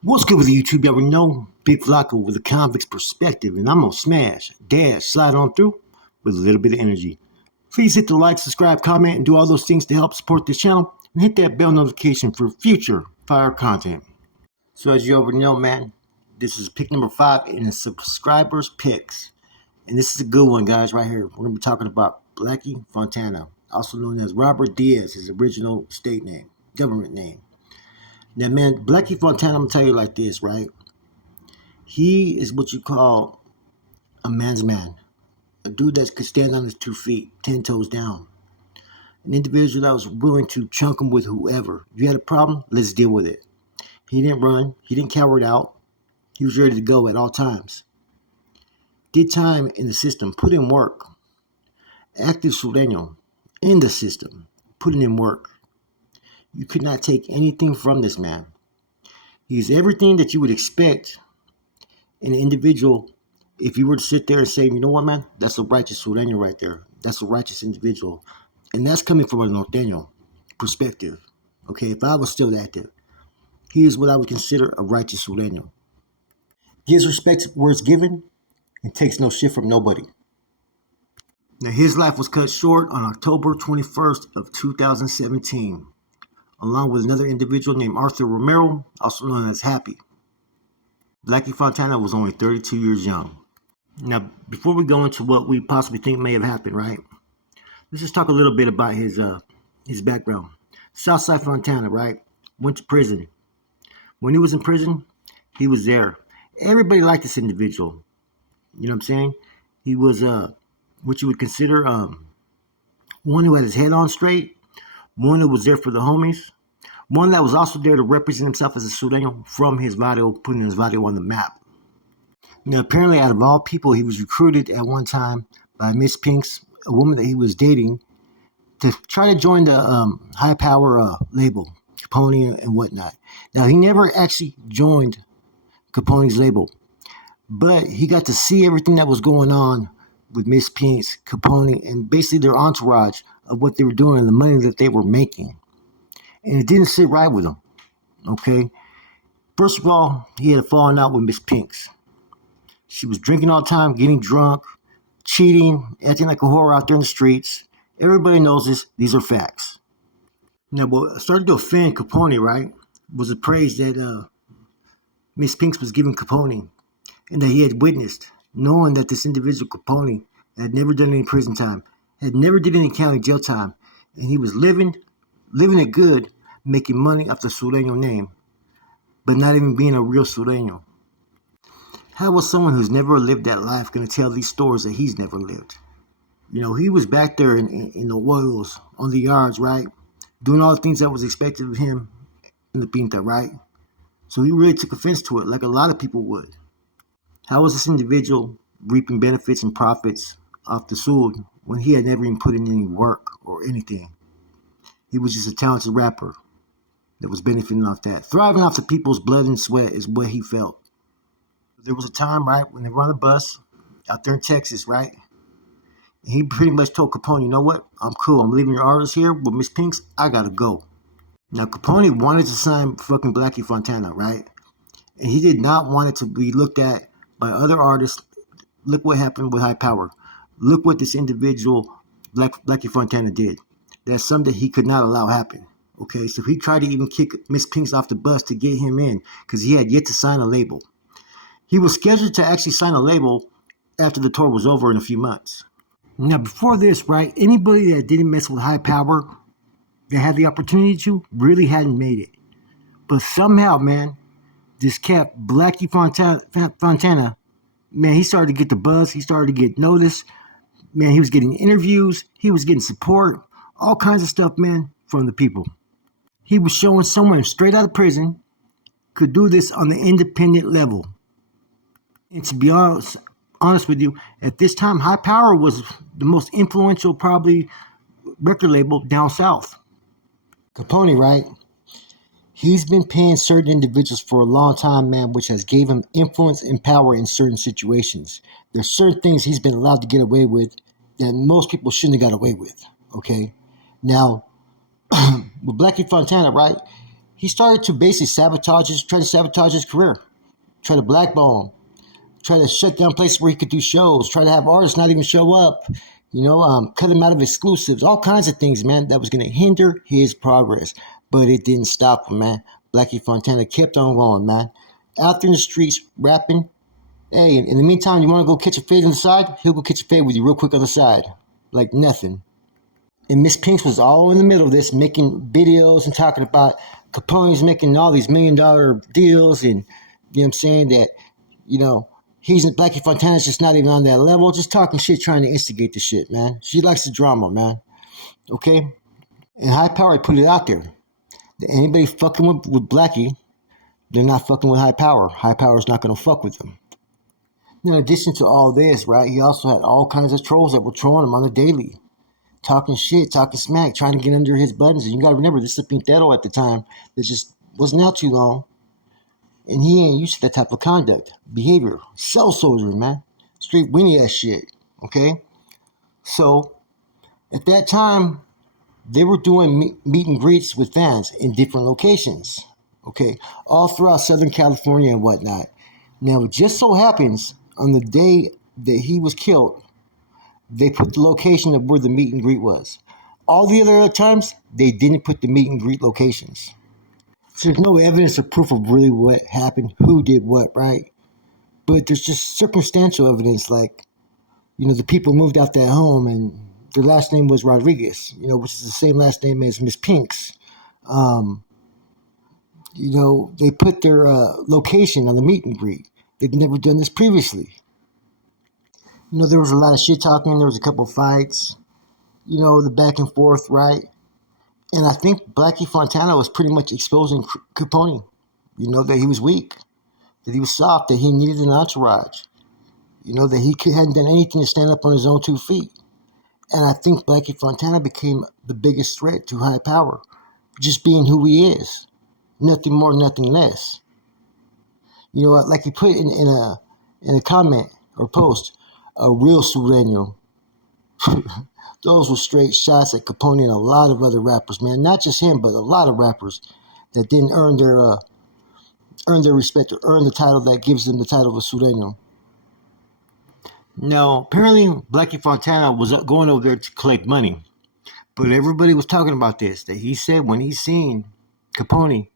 What's good with the YouTube? You already know Big Flacco with a convict's perspective, and I'm gonna smash, dash, slide on through with a little bit of energy. Please hit the like, subscribe, comment, and do all those things to help support this channel, and hit that bell notification for future fire content. So as you already know, man, this is pick number 5 in the subscribers picks, and this is a good one, guys. Right here, we're gonna be talking about Blackie Fontana, also known as Robert Diaz, his original state name, government name. Now, man, Blackie Fontana, I'm gonna tell you like this, right? He is what you call a man's man, a dude that could stand on his 2 feet, 10 toes down, an individual that was willing to chunk him with whoever. If you had a problem, let's deal with it. He didn't run, he didn't cower it out, he was ready to go at all times. Did time in the system, put in work. Active Sureno in the system, putting in work. You could not take anything from this man. He's everything that you would expect in an individual. If you were to sit there and say, you know what, man, that's a righteous Sureno right there. That's a righteous individual. And that's coming from a Norteño perspective. Okay, if I was still active, he is what I would consider a righteous Sureno. Gives respect where it's given and takes no shit from nobody. Now, his life was cut short on October 21st of 2017, along with another individual named Arthur Romero, also known as Happy. Blackie Fontana was only 32 years young. Now, before we go into what we possibly think may have happened, right? Let's just talk a little bit about his background. Southside Fontana, right? Went to prison. When he was in prison, he was there. Everybody liked this individual. You know what I'm saying? He was what you would consider one who had his head on straight, one who was there for the homies, one that was also there to represent himself as a Sureno from his barrio, putting his barrio on the map. Now, apparently, out of all people, he was recruited at one time by Miss Pinks, a woman that he was dating, to try to join the high power label, Capone and whatnot. Now, he never actually joined Capone's label, but he got to see everything that was going on with Miss Pinks, Capone, and basically their entourage of what they were doing and the money that they were making. And it didn't sit right with him, okay? First of all, he had a falling out with Miss Pinks. She was drinking all the time, getting drunk, cheating, acting like a whore out there in the streets. Everybody knows this. These are facts. Now, what started to offend Capone, right, was the praise that Miss Pinks was giving Capone and that he had witnessed, knowing that this individual Capone had never done any prison time, had never did any county jail time, and he was living it good, making money off the Sureno name, but not even being a real Sureno. How was someone who's never lived that life going to tell these stories that he's never lived? You know, he was back there in the oils, on the yards, right? Doing all the things that was expected of him in the Pinta, right? So he really took offense to it, like a lot of people would. How was this individual reaping benefits and profits off the Sud when he had never even put in any work or anything? He was just a talented rapper that was benefiting off that. Thriving off the people's blood and sweat is what he felt. There was a time, right, when they were on the bus out there in Texas, right? And he pretty much told Capone, you know what? I'm cool. I'm leaving your artist here with Miss Pinks. I gotta go. Now, Capone wanted to sign fucking Blackie Fontana, right? And he did not want it to be looked at by other artists. Look what happened with High Power. Look what this individual, Blackie Fontana, did. That's something that he could not allow happen. Okay, so he tried to even kick Miss Pinks off the bus to get him in because he had yet to sign a label. He was scheduled to actually sign a label after the tour was over in a few months. Now, before this, right, anybody that didn't mess with High Power, that had the opportunity to, really hadn't made it. But somehow, man, this cat, Blackie Fontana, man, he started to get the buzz. He started to get noticed. Man, he was getting interviews. He was getting support. All kinds of stuff, man, from the people. He was showing someone straight out of prison could do this on the independent level. And to be honest with you, at this time, High Power was the most influential, probably, record label down south. Capone, right? He's been paying certain individuals for a long time, man, which has gave him influence and power in certain situations. There's certain things he's been allowed to get away with that most people shouldn't have got away with, okay? Now, with Blackie Fontana, right? he started to basically try to sabotage his career, try to blackball him, try to shut down places where he could do shows, try to have artists not even show up, cut him out of exclusives, all kinds of things, man, that was going to hinder his progress. But it didn't stop him, man. Blackie Fontana kept on going, man. Out there in the streets, rapping. Hey, in the meantime, you want to go catch a fade on the side? He'll go catch a fade with you real quick on the side. Like nothing. And Miss Pinks was all in the middle of this, making videos and talking about Capone's making all these $1 million deals, and you know what I'm saying, that, he's Blackie Fontana's just not even on that level, just talking shit, trying to instigate the shit, man. She likes the drama, man. Okay? And High Power put it out there. That anybody fucking with Blackie, they're not fucking with High Power. High Power's not gonna fuck with them. In addition to all this, right, he also had all kinds of trolls that were trolling him on the daily, talking shit, talking smack, trying to get under his buttons. And you gotta remember, this is Pintero at the time that just wasn't out too long. And he ain't used to that type of conduct, behavior, cell soldiering, man. Straight winnie ass shit, okay? So, at that time, they were doing meet and greets with fans in different locations, okay? All throughout Southern California and whatnot. Now, it just so happens, on the day that he was killed, they put the location of where the meet and greet was. All the other times, they didn't put the meet and greet locations. So there's no evidence or proof of really what happened, who did what, right? But there's just circumstantial evidence, like, the people moved out that home and their last name was Rodriguez, which is the same last name as Miss Pink's. They put their location on the meet and greet. They'd never done this previously. There was a lot of shit talking. There was a couple fights, the back and forth, right? And I think Blackie Fontana was pretty much exposing Capone, that he was weak, that he was soft, that he needed an entourage, that he hadn't done anything to stand up on his own 2 feet. And I think Blackie Fontana became the biggest threat to High Power, just being who he is. Nothing more, nothing less. Like he put in a comment or post, a real Sureno. Those were straight shots at Capone and a lot of other rappers, man. Not just him, but a lot of rappers that didn't earn their respect or earn the title that gives them the title of Sureno. Now, apparently, Blackie Fontana was going over there to collect money, but everybody was talking about this. That he said when he seen Capone,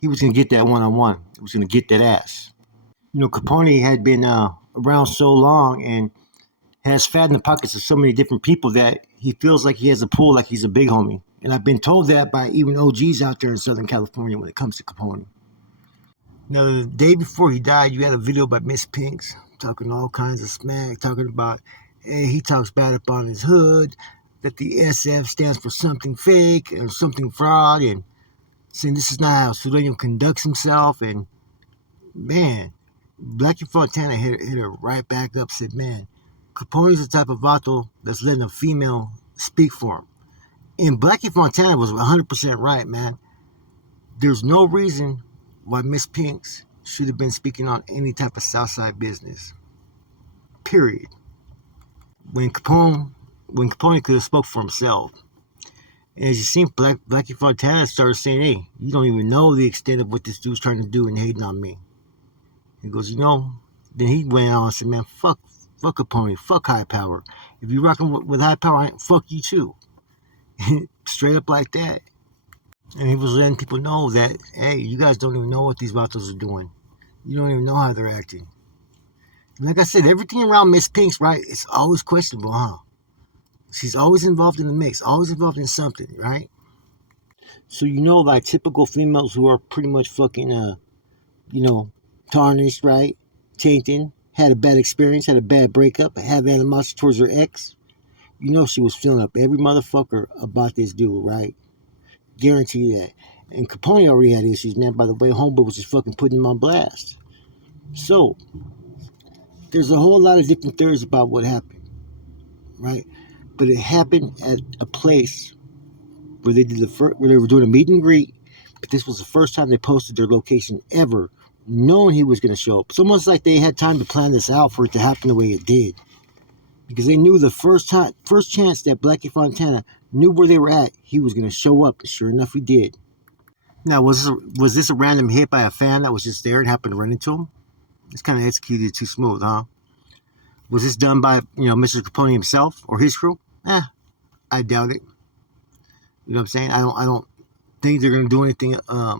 he was gonna get that one-on-one. He was gonna get that ass. Capone had been around so long and has fat in the pockets of so many different people that he feels like he has a pull, like he's a big homie. And I've been told that by even OGs out there in Southern California when it comes to Capone. Now, the day before he died, you had a video by Miss Pinks talking all kinds of smack, talking about, hey, he talks bad up on his hood, that the SF stands for something fake and something fraud, and saying this is not how Sureno conducts himself. And, man, Blackie Fontana hit her right back up, said, man, Capone's the type of vato that's letting a female speak for him. And Blackie Fontana was 100% right, man. There's no reason why Miss Pinks should have been speaking on any type of Southside business. Period. When Capone could have spoke for himself. And as you seen, Blackie Fontana started saying, hey, you don't even know the extent of what this dude's trying to do and hating on me. He goes, then he went on and said, man, fuck Capone, fuck High Power. If you rocking with High Power, fuck you too. Straight up like that. And he was letting people know that, hey, you guys don't even know what these vatos are doing. You don't even know how they're acting. And like I said, everything around Miss Pinks, right, it's always questionable, huh? She's always involved in the mix, always involved in something, right? So, like typical females who are pretty much fucking, tarnished, right? Tainted, had a bad experience, had a bad breakup, have animosity towards her ex. She was filling up every motherfucker about this dude, right? Guarantee that. And Capone already had issues, man. By the way, Homeboy was just fucking putting him on blast. So, there's a whole lot of different theories about what happened, right? But it happened at a place where they were doing a meet and greet. But this was the first time they posted their location ever, knowing he was going to show up. It's almost like they had time to plan this out for it to happen the way it did. Because they knew the first chance that Blackie Fontana knew where they were at, he was going to show up. And sure enough, he did. Now, was this a random hit by a fan that was just there and happened to run into him? It's kind of executed too smooth, huh? Was this done by Mr. Capone himself or his crew? I doubt it. You know what I'm saying? I don't think they're gonna do anything. I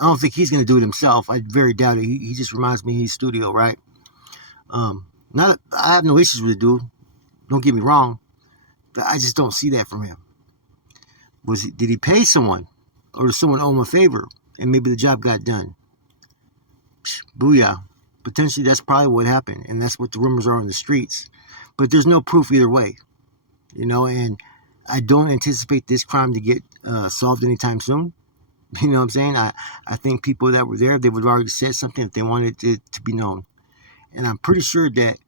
don't think he's gonna do it himself. I very doubt it. He just reminds me he's studio, right? Not I have no issues with the dude. Don't get me wrong, but I just don't see that from him. Did he pay someone, or did someone owe him a favor, and maybe the job got done? Booyah. Potentially, that's probably what happened, and that's what the rumors are on the streets. But there's no proof either way, and I don't anticipate this crime to get solved anytime soon. You know what I'm saying? I think people that were there, they would have already said something if they wanted it to be known. And I'm pretty sure that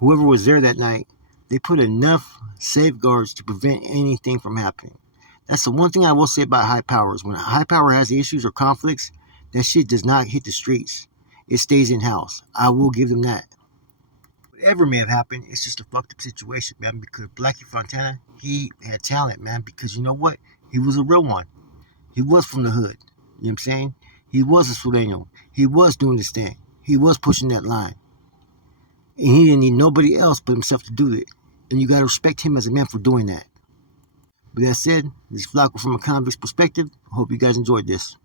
whoever was there that night, they put enough safeguards to prevent anything from happening. That's the one thing I will say about high powers. When a high power has issues or conflicts, that shit does not hit the streets. It stays in-house. I will give them that. Whatever may have happened, it's just a fucked up situation, man, because Blackie Fontana, he had talent, man, because you know what? He was a real one. He was from the hood. You know what I'm saying? He was a Sureno. He was doing his thing. He was pushing that line. And he didn't need nobody else but himself to do it. And you got to respect him as a man for doing that. With that said, this is Flacco from a convict's perspective. I hope you guys enjoyed this.